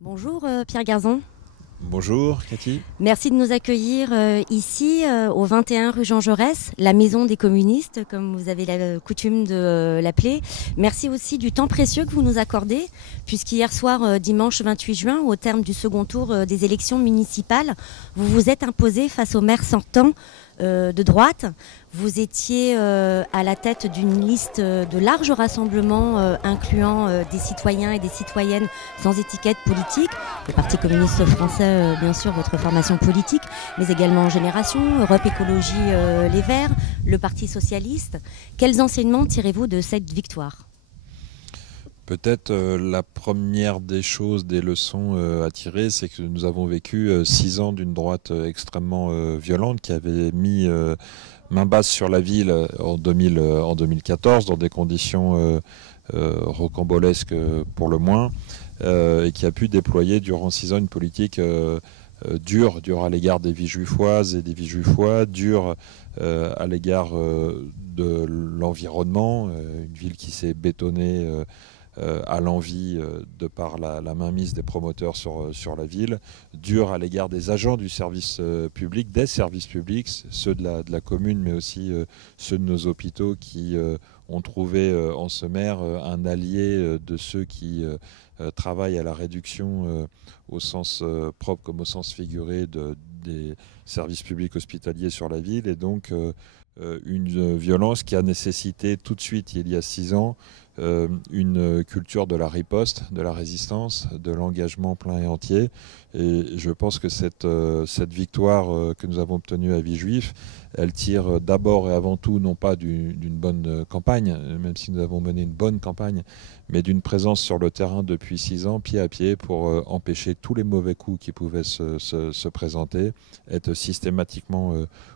Bonjour Pierre Garzon. Bonjour Cathy. Merci de nous accueillir ici au 21 rue Jean Jaurès, la maison des communistes comme vous avez la coutume de l'appeler. Merci aussi du temps précieux que vous nous accordez puisqu'hier soir, dimanche 28 juin, au terme du second tour des élections municipales, vous vous êtes imposé face au maire sortant de droite. Vous étiez à la tête d'une liste de large rassemblement incluant des citoyens et des citoyennes sans étiquette politique, le Parti communiste français, bien sûr, votre formation politique, mais également Génération, Europe Écologie Les Verts, le Parti socialiste. Quels enseignements tirez-vous de cette victoire ? Peut-être la première des choses, des leçons à tirer, c'est que nous avons vécu 6 ans d'une droite extrêmement violente qui avait mis main basse sur la ville en 2014 dans des conditions rocambolesques pour le moins, et qui a pu déployer durant 6 ans une politique dure à l'égard des Villejuifoises et des Villejuifois, dure à l'égard de l'environnement, une ville qui s'est bétonnée à l'envi de par la mainmise des promoteurs sur la ville, dur à l'égard des agents du service public, des services publics, ceux de la commune, mais aussi ceux de nos hôpitaux qui ont trouvé en ce maire un allié de ceux qui travaillent à la réduction au sens propre comme au sens figuré des services publics hospitaliers sur la ville, et donc une violence qui a nécessité tout de suite, il y a 6 ans, une culture de la riposte, de la résistance, de l'engagement plein et entier. Et je pense que cette victoire que nous avons obtenue à Villejuif, elle tire d'abord et avant tout, non pas d'une bonne campagne, même si nous avons mené une bonne campagne, mais d'une présence sur le terrain depuis 6 ans, pied à pied, pour empêcher tous les mauvais coups qui pouvaient se présenter, être systématiquement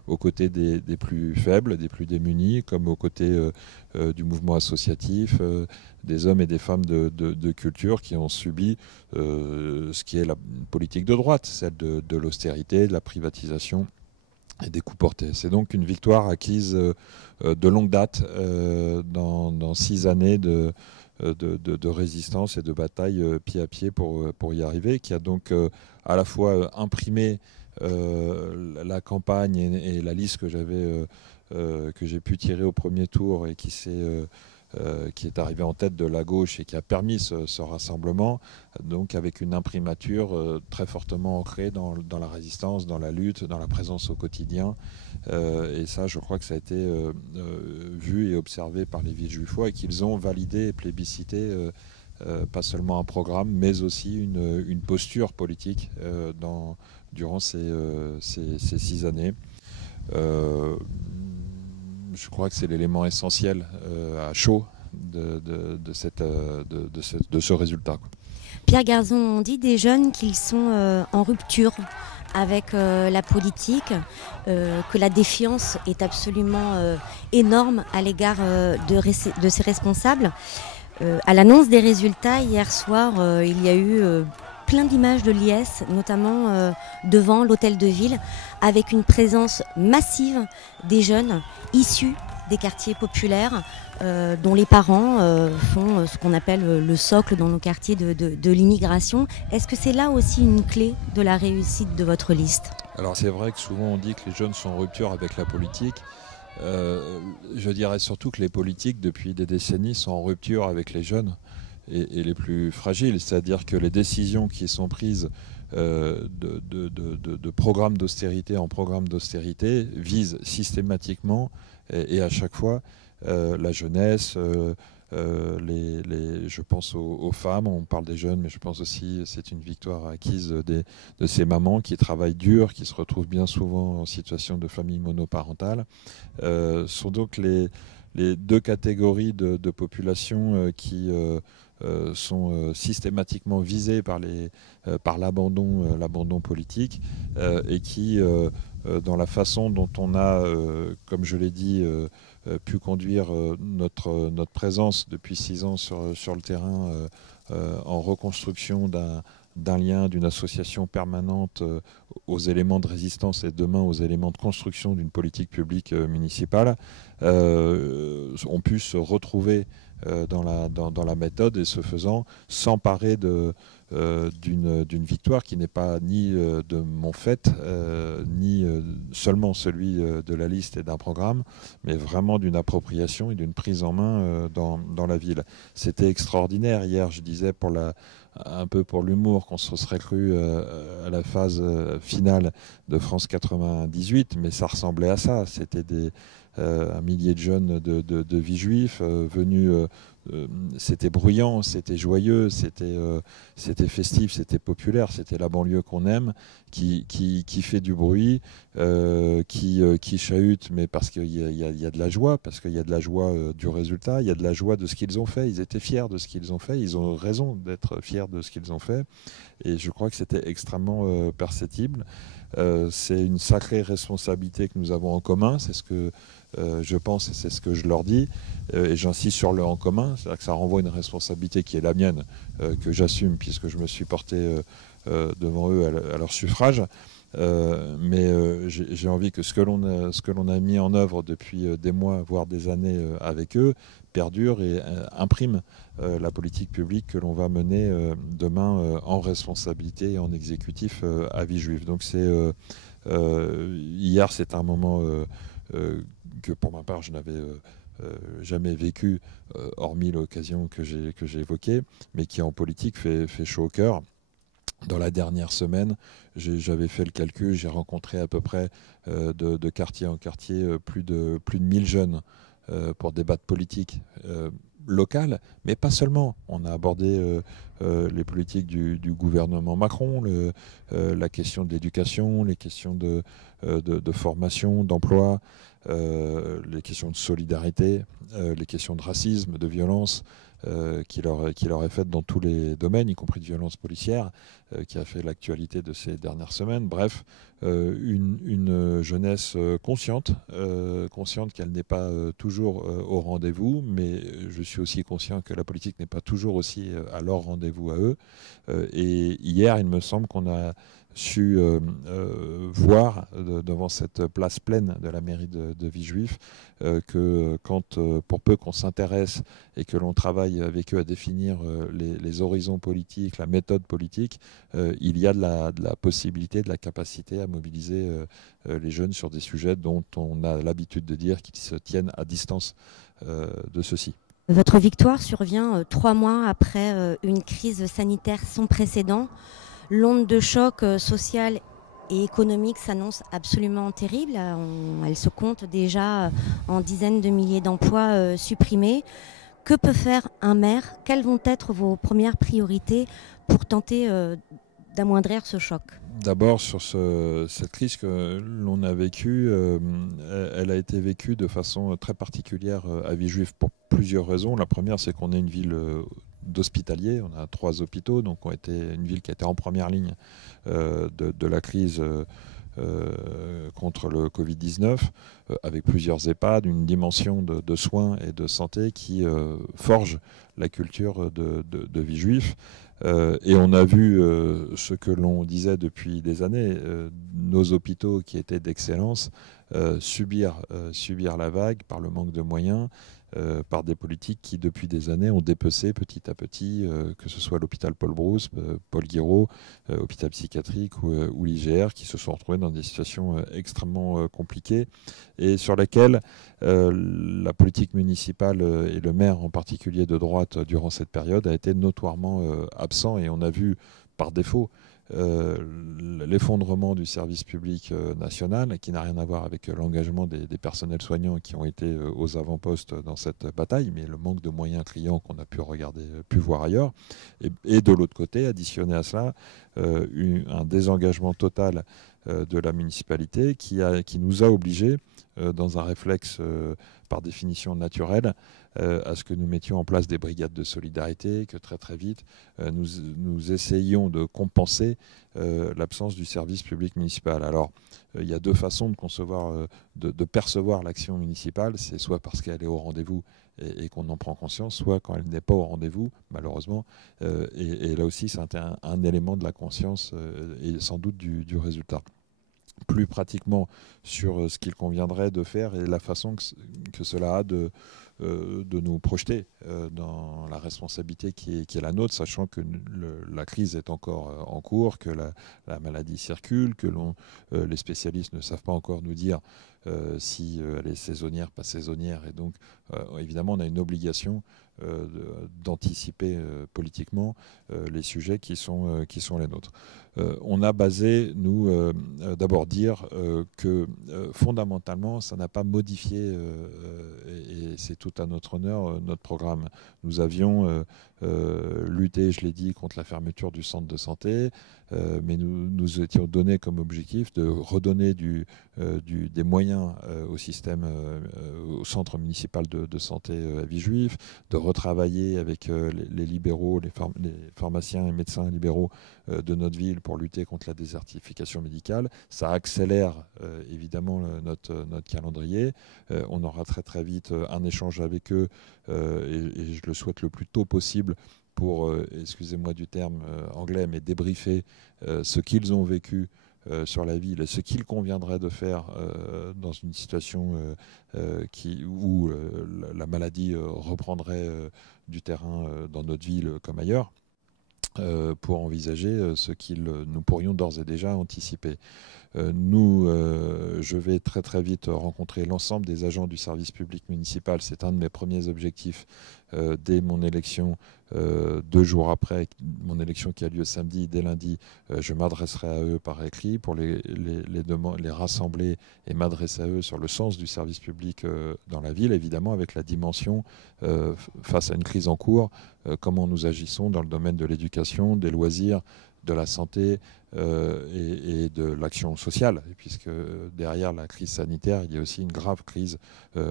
aux côtés des plus faibles, des plus démunis, comme aux côtés du mouvement associatif, des hommes et des femmes de culture qui ont subi ce qui est la politique de droite, celle de l'austérité, de la privatisation et des coups portés. C'est donc une victoire acquise de longue date dans 6 années de résistance et de bataille pied à pied pour y arriver, qui a donc à la fois imprimé la campagne et la liste que j'ai pu tirer au premier tour et qui est arrivé en tête de la gauche et qui a permis ce rassemblement, donc avec une imprimature très fortement ancrée dans la résistance, dans la lutte, dans la présence au quotidien. Et ça, je crois que ça a été vu et observé par les Villejuifois et qu'ils ont validé et plébiscité pas seulement un programme, mais aussi une posture politique durant ces 6 années. Je crois que c'est l'élément essentiel à chaud de ce résultat. Pierre Garzon, on dit des jeunes qu'ils sont en rupture avec la politique, que la défiance est absolument énorme à l'égard de ses responsables. À l'annonce des résultats hier soir, il y a eu plein d'images de l'IS, notamment devant l'hôtel de ville, avec une présence massive des jeunes issus des quartiers populaires, dont les parents font ce qu'on appelle le socle dans nos quartiers de l'immigration. Est-ce que c'est là aussi une clé de la réussite de votre liste ? Alors c'est vrai que souvent on dit que les jeunes sont en rupture avec la politique. Je dirais surtout que les politiques, depuis des décennies, sont en rupture avec les jeunes et les plus fragiles. C'est-à-dire que les décisions qui sont prises de programmes d'austérité en programmes d'austérité visent systématiquement et à chaque fois la jeunesse, je pense aux femmes, on parle des jeunes, mais je pense aussi c'est une victoire acquise de ces mamans qui travaillent dur, qui se retrouvent bien souvent en situation de famille monoparentale. Sont donc les deux catégories de population qui sont systématiquement visées par l'abandon politique, et qui, dans la façon dont on a, comme je l'ai dit, pu conduire notre présence depuis 6 ans sur le terrain en reconstruction d'un lien, d'une association permanente aux éléments de résistance et demain aux éléments de construction d'une politique publique municipale, ont pu se retrouver dans la méthode et ce faisant s'emparer d'une victoire qui n'est pas ni de mon fait, ni seulement celui de la liste et d'un programme, mais vraiment d'une appropriation et d'une prise en main dans la ville. C'était extraordinaire hier, je disais, un peu pour l'humour, qu'on se serait cru à la phase finale de France 98, mais ça ressemblait à ça. C'était un millier de jeunes de Villejuif venus. C'était bruyant, c'était joyeux, c'était festif, c'était populaire, c'était la banlieue qu'on aime, qui fait du bruit, qui chahute, mais parce qu'il y a de la joie, parce qu'il y a de la joie du résultat, il y a de la joie de ce qu'ils ont fait. Ils étaient fiers de ce qu'ils ont fait, ils ont raison d'être fiers de ce qu'ils ont fait, et je crois que c'était extrêmement perceptible. C'est une sacrée responsabilité que nous avons en commun, c'est ce que je pense et c'est ce que je leur dis, et j'insiste sur le en commun, c'est-à-dire que ça renvoie une responsabilité qui est la mienne, que j'assume puisque je me suis porté devant eux à leur suffrage. Mais j'ai envie que ce que l'on a mis en œuvre depuis des mois, voire des années avec eux, perdure et imprime la politique publique que l'on va mener demain en responsabilité et en exécutif à Villejuif. Donc hier, c'est un moment que pour ma part je n'avais jamais vécu, hormis l'occasion que j'ai évoquée, mais qui en politique fait chaud au cœur. Dans la dernière semaine, j'avais fait le calcul, j'ai rencontré à peu près de quartier en quartier plus de 1000 jeunes pour débattre politique locale, mais pas seulement. On a abordé les politiques du gouvernement Macron, la question de l'éducation, les questions de formation, d'emploi, les questions de solidarité, les questions de racisme, de violence, qui leur est faite dans tous les domaines, y compris de violence policière, qui a fait l'actualité de ces dernières semaines. Bref, une jeunesse consciente qu'elle n'est pas toujours au rendez-vous, mais je suis aussi conscient que la politique n'est pas toujours aussi à leur rendez-vous à eux. Et hier, il me semble qu'on a su voir devant cette place pleine de la mairie de Villejuif que pour peu qu'on s'intéresse et que l'on travaille avec eux à définir les horizons politiques, la méthode politique, il y a de la possibilité, de la capacité à mobiliser les jeunes sur des sujets dont on a l'habitude de dire qu'ils se tiennent à distance de ceux-ci. Votre victoire survient 3 mois après une crise sanitaire sans précédent. L'onde de choc social et économique s'annonce absolument terrible. Elle se compte déjà en dizaines de milliers d'emplois supprimés. Que peut faire un maire? Quelles vont être vos premières priorités pour tenter d'amoindrir ce choc? D'abord, sur cette crise que l'on a vécue, elle a été vécue de façon très particulière à Villejuif pour plusieurs raisons. La première, c'est qu'on est une ville d'hospitaliers. On a 3 hôpitaux, donc on a été une ville qui a été en première ligne de la crise contre le Covid-19, avec plusieurs EHPAD, une dimension de soins et de santé qui forge la culture de Villejuif. Et on a vu ce que l'on disait depuis des années, nos hôpitaux qui étaient d'excellence subir la vague par le manque de moyens, par des politiques qui depuis des années ont dépecé petit à petit, que ce soit l'hôpital Paul Brousse, Paul Guiraud, hôpital psychiatrique ou l'IGR, qui se sont retrouvés dans des situations extrêmement compliquées et sur lesquelles la politique municipale et le maire en particulier de droite durant cette période a été notoirement absent, et on a vu par défaut l'effondrement du service public national, qui n'a rien à voir avec l'engagement des personnels soignants qui ont été aux avant-postes dans cette bataille, mais le manque de moyens criants qu'on a pu voir ailleurs. Et de l'autre côté, additionné à cela, un désengagement total de la municipalité qui nous a obligés, dans un réflexe par définition naturel, à ce que nous mettions en place des brigades de solidarité, que très très vite nous essayions de compenser l'absence du service public municipal. Alors il y a 2 façons de concevoir, de percevoir l'action municipale. C'est soit parce qu'elle est au rendez-vous et qu'on en prend conscience, soit quand elle n'est pas au rendez-vous, malheureusement. Et là aussi, c'est un élément de la conscience et sans doute du résultat. Plus pratiquement sur ce qu'il conviendrait de faire et la façon que cela a de de nous projeter dans la responsabilité qui est la nôtre, sachant que la crise est encore en cours, que la maladie circule, que les spécialistes ne savent pas encore nous dire si elle est saisonnière, pas saisonnière. Et donc, évidemment, on a une obligation d'anticiper politiquement les sujets qui sont les nôtres. On a basé, nous, d'abord dire que fondamentalement, ça n'a pas modifié, et c'est tout à notre honneur, notre programme. Nous avions lutté, je l'ai dit, contre la fermeture du centre de santé, mais nous étions donnés comme objectif de redonner des moyens au système, au centre municipal de santé à Villejuif, de retravailler avec les libéraux, les pharmaciens et médecins libéraux de notre ville pour lutter contre la désertification médicale. Ça accélère évidemment notre calendrier. On aura très très vite un échange avec eux et je le souhaite le plus tôt possible pour, excusez-moi du terme anglais, mais débriefer ce qu'ils ont vécu sur la ville et ce qu'il conviendrait de faire dans une situation où la maladie reprendrait du terrain dans notre ville comme ailleurs. Pour envisager ce que nous pourrions d'ores et déjà anticiper. Je vais très très vite rencontrer l'ensemble des agents du service public municipal. C'est un de mes premiers objectifs dès mon élection, 2 jours après mon élection qui a lieu samedi. Dès lundi, je m'adresserai à eux par écrit pour les rassembler et m'adresser à eux sur le sens du service public dans la ville, évidemment avec la dimension face à une crise en cours, comment nous agissons dans le domaine de l'éducation, des loisirs, de la santé et de l'action sociale, puisque derrière la crise sanitaire, il y a aussi une grave crise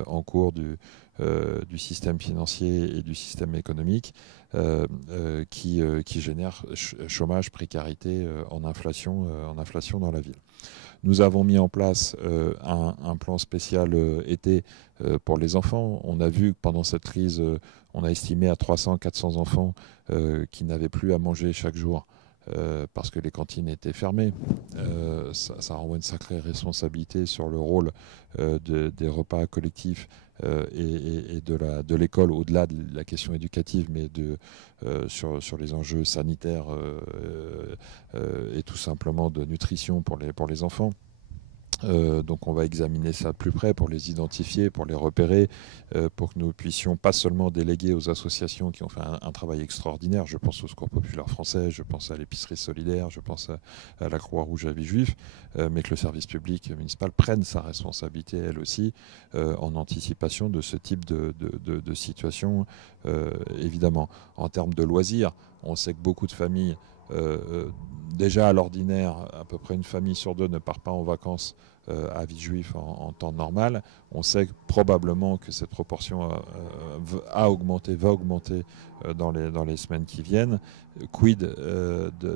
en cours du système financier et du système économique qui génère chômage, précarité, en inflation dans la ville. Nous avons mis en place un plan spécial été pour les enfants. On a vu que pendant cette crise, on a estimé à 300-400 enfants qui n'avaient plus à manger chaque jour. Parce que les cantines étaient fermées. Ça renvoie une sacrée responsabilité sur le rôle des repas collectifs et de l'école, au-delà de la question éducative, mais sur les enjeux sanitaires et tout simplement de nutrition pour les enfants. Donc on va examiner ça de plus près pour les identifier, pour les repérer, pour que nous puissions pas seulement déléguer aux associations qui ont fait un travail extraordinaire, je pense au Secours populaire français, je pense à l'épicerie solidaire, je pense à la Croix-Rouge à Villejuif, mais que le service public municipal prenne sa responsabilité elle aussi en anticipation de ce type de situation, évidemment. En termes de loisirs, on sait que beaucoup de familles déjà à l'ordinaire, à peu près une famille sur 2 ne part pas en vacances à Villejuif en temps normal. On sait probablement que cette proportion va augmenter dans les semaines qui viennent. Quid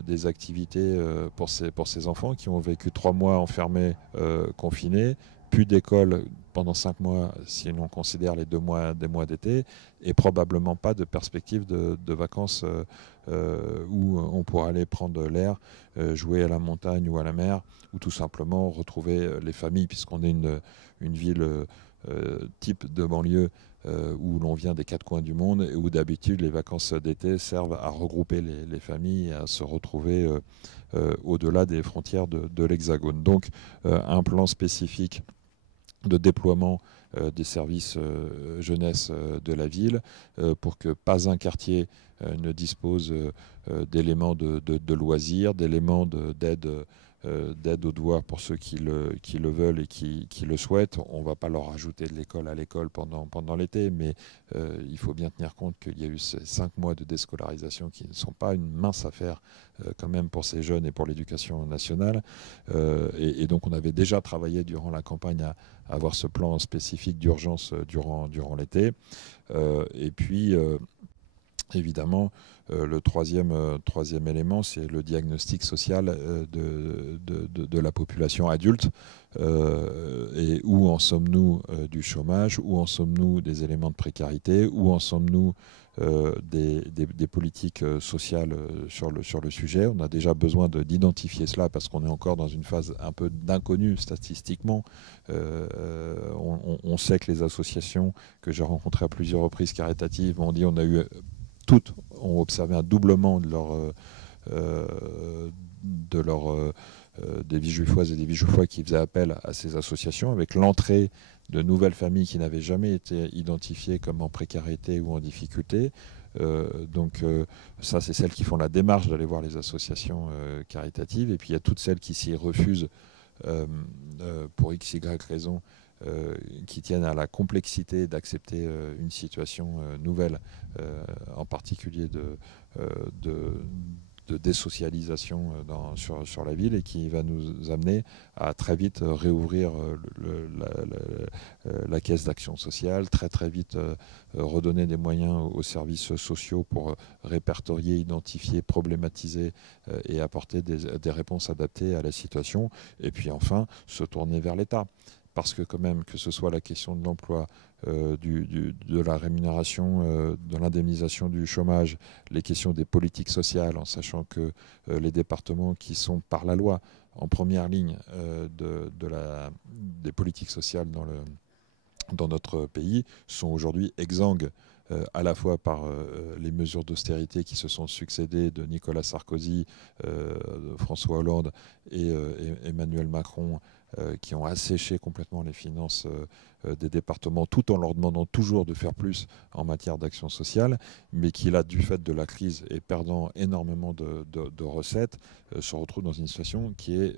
des activités pour ces enfants qui ont vécu 3 mois enfermés, confinés, plus d'école pendant 5 mois si l'on considère les 2 mois des mois d'été, et probablement pas de perspective de vacances où on pourra aller prendre l'air, jouer à la montagne ou à la mer, ou tout simplement retrouver les familles, puisqu'on est une ville type de banlieue où l'on vient des 4 coins du monde et où d'habitude les vacances d'été servent à regrouper les familles et à se retrouver au-delà des frontières de l'Hexagone. Donc un plan spécifique de déploiement des services jeunesse de la ville pour que pas un quartier ne dispose d'éléments de loisirs, d'éléments d'aide aux devoirs pour ceux qui le veulent et qui le souhaitent. On ne va pas leur ajouter de l'école à l'école pendant l'été, mais il faut bien tenir compte qu'il y a eu ces 5 mois de déscolarisation qui ne sont pas une mince affaire quand même pour ces jeunes et pour l'éducation nationale. Et donc on avait déjà travaillé durant la campagne à avoir ce plan spécifique d'urgence durant l'été. Et puis évidemment, le troisième élément, c'est le diagnostic social de la population adulte. Et où en sommes-nous du chômage? Où en sommes-nous des éléments de précarité? Où en sommes-nous des politiques sociales sur le sujet. On a déjà besoin d'identifier cela parce qu'on est encore dans une phase un peu d'inconnu statistiquement. On sait que les associations que j'ai rencontrées à plusieurs reprises caritatives m'ont dit toutes ont observé un doublement des Villejuifoises et des Villejuifois qui faisaient appel à ces associations, avec l'entrée de nouvelles familles qui n'avaient jamais été identifiées comme en précarité ou en difficulté. Ça, c'est celles qui font la démarche d'aller voir les associations caritatives. Et puis il y a toutes celles qui s'y refusent pour x, y raison, qui tiennent à la complexité d'accepter une situation nouvelle, en particulier de désocialisation sur la ville, et qui va nous amener à très vite réouvrir la caisse d'action sociale, très vite redonner des moyens aux services sociaux pour répertorier, identifier, problématiser et apporter des réponses adaptées à la situation, et puis enfin se tourner vers l'État. Parce que quand même, que ce soit la question de l'emploi, de la rémunération, de l'indemnisation du chômage, les questions des politiques sociales, en sachant que les départements qui sont par la loi en première ligne des politiques sociales dans notre pays sont aujourd'hui exsangues, à la fois par les mesures d'austérité qui se sont succédées de Nicolas Sarkozy, de François Hollande et Emmanuel Macron, qui ont asséché complètement les finances des départements, tout en leur demandant toujours de faire plus en matière d'action sociale, mais qui, là, du fait de la crise et perdant énormément de recettes, se retrouvent dans une situation qui est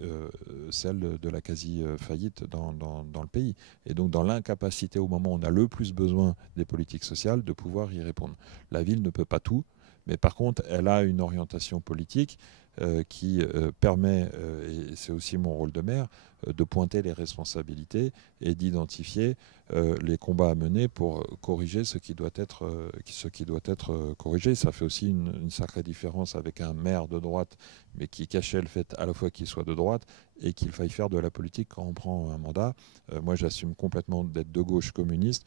celle de la quasi-faillite dans le pays. Et donc dans l'incapacité, au moment où on a le plus besoin des politiques sociales, de pouvoir y répondre. La ville ne peut pas tout, mais par contre, elle a une orientation politique qui permet, et c'est aussi mon rôle de maire, de pointer les responsabilités et d'identifier les combats à mener pour corriger ce qui doit être corrigé. Ça fait aussi une sacrée différence avec un maire de droite, mais qui cachait le fait à la fois qu'il soit de droite et qu'il faille faire de la politique quand on prend un mandat. Moi, j'assume complètement d'être de gauche communiste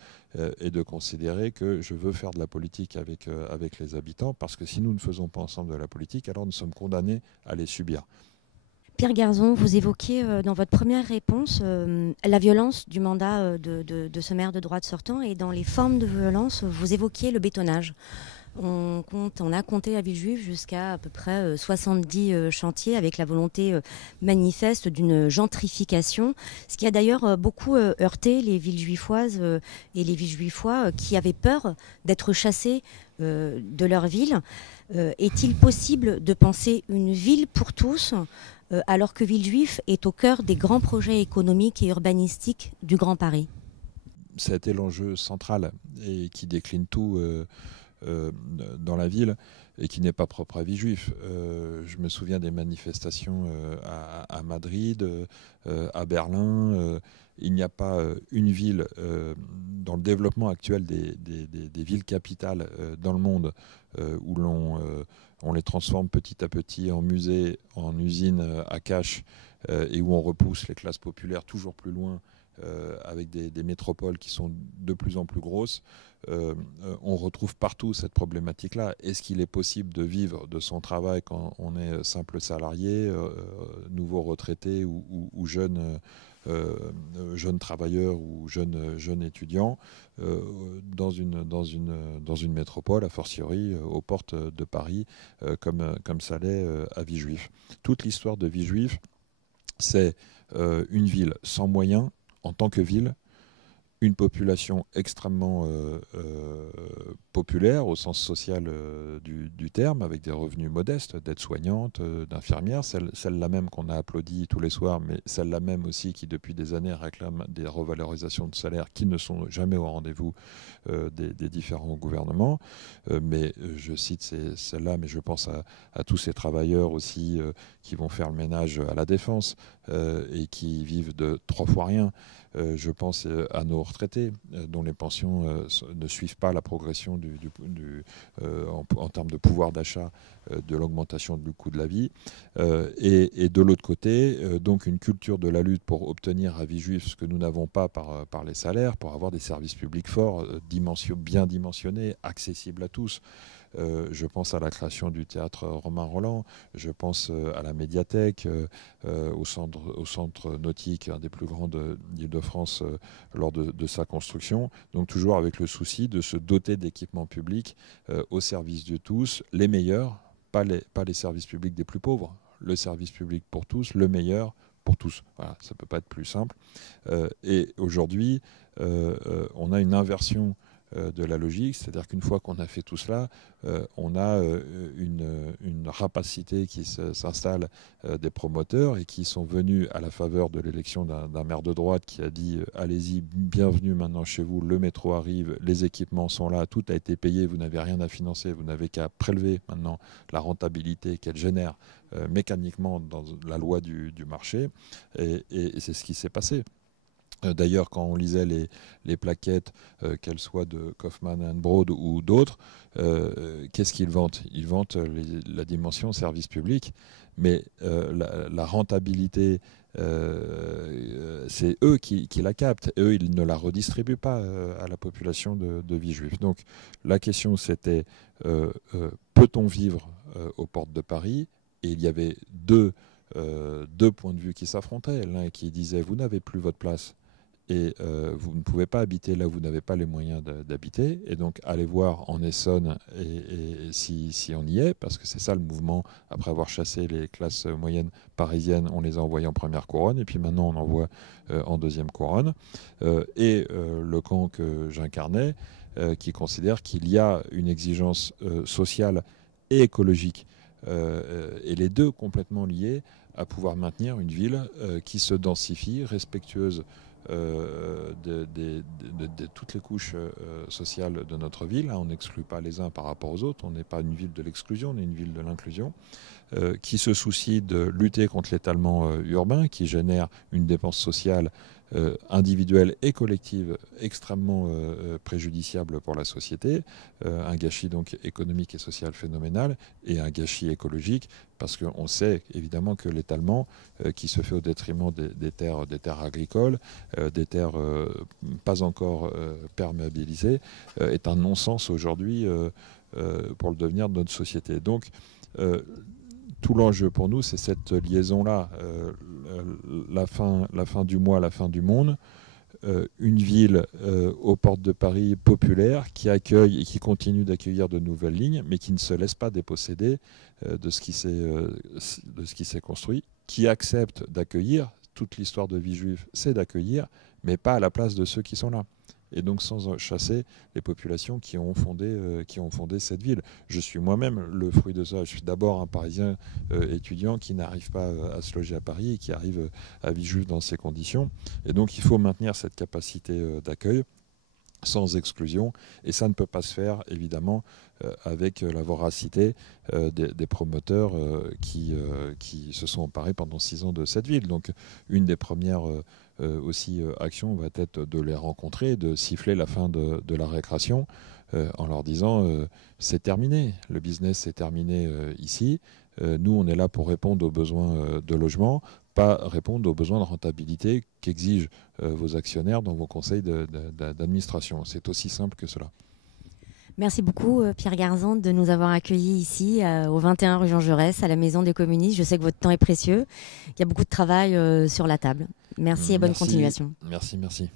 et de considérer que je veux faire de la politique avec les habitants, parce que si nous ne faisons pas ensemble de la politique, alors nous sommes condamnés à les subir. Pierre Garzon, vous évoquez dans votre première réponse la violence du mandat de ce maire de droite sortant, et dans les formes de violence, vous évoquiez le bétonnage. On a compté à Villejuif jusqu'à à peu près 70 chantiers, avec la volonté manifeste d'une gentrification, ce qui a d'ailleurs beaucoup heurté les Villejuifoises et les Villejuifois qui avaient peur d'être chassés de leur ville. Est-il possible de penser une ville pour tous alors que Villejuif est au cœur des grands projets économiques et urbanistiques du Grand Paris? Ça a été l'enjeu central et qui décline tout dans la ville et qui n'est pas propre à Villejuif. Je me souviens des manifestations à Madrid, à Berlin. Il n'y a pas une ville dans le développement actuel des villes capitales dans le monde où on les transforme petit à petit en musées, en usines à cash, et où on repousse les classes populaires toujours plus loin, avec des métropoles qui sont de plus en plus grosses. On retrouve partout cette problématique-là. Est-ce qu'il est possible de vivre de son travail quand on est simple salarié, nouveau retraité ou jeune travailleur ou jeune étudiant dans une métropole, a fortiori aux portes de Paris, comme ça l'est à Villejuif. Toute l'histoire de Villejuif, c'est une ville sans moyens en tant que ville, une population extrêmement populaire au sens social du terme, avec des revenus modestes, d'aides-soignantes, d'infirmières, celle-là même qu'on a applaudi tous les soirs, mais celle-là même aussi qui depuis des années réclame des revalorisations de salaire qui ne sont jamais au rendez-vous des différents gouvernements. Mais je cite celle-là, mais je pense à tous ces travailleurs aussi qui vont faire le ménage à la Défense et qui vivent de 3 fois rien. Je pense à nos retraités dont les pensions ne suivent pas la progression en termes de pouvoir d'achat de l'augmentation du coût de la vie. Et de l'autre côté, donc une culture de la lutte pour obtenir à Villejuif ce que nous n'avons pas par les salaires, pour avoir des services publics forts, bien dimensionnés, accessibles à tous. Je pense à la création du théâtre Romain Rolland, je pense à la médiathèque, au centre nautique, un des plus grands d'Île-de-France lors de sa construction. Donc toujours avec le souci de se doter d'équipements publics au service de tous, les meilleurs, pas les services publics des plus pauvres, le service public pour tous, le meilleur pour tous. Voilà, ça ne peut pas être plus simple. Et aujourd'hui, on a une inversion de la logique, c'est-à-dire qu'une fois qu'on a fait tout cela, on a une rapacité qui s'installe des promoteurs et qui sont venus à la faveur de l'élection d'un maire de droite qui a dit allez-y, bienvenue maintenant chez vous, le métro arrive, les équipements sont là, tout a été payé, vous n'avez rien à financer, vous n'avez qu'à prélever maintenant la rentabilité qu'elle génère mécaniquement dans la loi du marché, et c'est ce qui s'est passé. D'ailleurs, quand on lisait les plaquettes, qu'elles soient de Kaufmann & Broad ou d'autres, qu'est-ce qu'ils vantent? Ils vantent la dimension service public, mais la rentabilité, c'est eux qui la captent. Eux, ils ne la redistribuent pas à la population de Villejuif. Donc la question, c'était peut-on vivre aux portes de Paris? Et il y avait deux points de vue qui s'affrontaient. L'un qui disait vous n'avez plus votre place et vous ne pouvez pas habiter là où vous n'avez pas les moyens d'habiter, et donc allez voir en Essonne et si on y est, parce que c'est ça le mouvement. Après avoir chassé les classes moyennes parisiennes, on les a envoyés en première couronne, et puis maintenant on envoie en deuxième couronne. Et le camp que j'incarnais, qui considère qu'il y a une exigence sociale et écologique, et les deux complètement liés, à pouvoir maintenir une ville qui se densifie, respectueuse de toutes les couches sociales de notre ville. On n'exclut pas les uns par rapport aux autres. On n'est pas une ville de l'exclusion, on est une ville de l'inclusion, qui se soucie de lutter contre l'étalement urbain, qui génère une dépense sociale individuelle et collective extrêmement préjudiciable pour la société, un gâchis donc économique et social phénoménal, et un gâchis écologique, parce qu'on sait évidemment que l'étalement qui se fait au détriment des terres agricoles, des terres pas encore perméabilisées, est un non-sens aujourd'hui pour le devenir de notre société. Donc tout l'enjeu pour nous, c'est cette liaison-là, la fin du mois, la fin du monde, une ville aux portes de Paris populaire qui accueille et qui continue d'accueillir de nouvelles lignes, mais qui ne se laisse pas déposséder de ce qui s'est construit, qui accepte d'accueillir. Toute l'histoire de Villejuif, c'est d'accueillir, mais pas à la place de ceux qui sont là. Et donc sans chasser les populations qui ont fondé cette ville. Je suis moi-même le fruit de ça. Je suis d'abord un Parisien étudiant qui n'arrive pas à se loger à Paris et qui arrive à Villejuif dans ces conditions. Et donc il faut maintenir cette capacité d'accueil sans exclusion, et ça ne peut pas se faire évidemment avec la voracité des promoteurs qui se sont emparés pendant 6 ans de cette ville. Donc une des premières actions va être de les rencontrer, de siffler la fin de la récréation en leur disant c'est terminé, le business est terminé ici, nous on est là pour répondre aux besoins de logement, pas répondre aux besoins de rentabilité qu'exigent vos actionnaires dans vos conseils d'administration. C'est aussi simple que cela. Merci beaucoup Pierre Garzan de nous avoir accueillis ici au 21 rue Jean Jaurès à la Maison des communistes. Je sais que votre temps est précieux. Il y a beaucoup de travail sur la table. Merci et bonne continuation. Merci.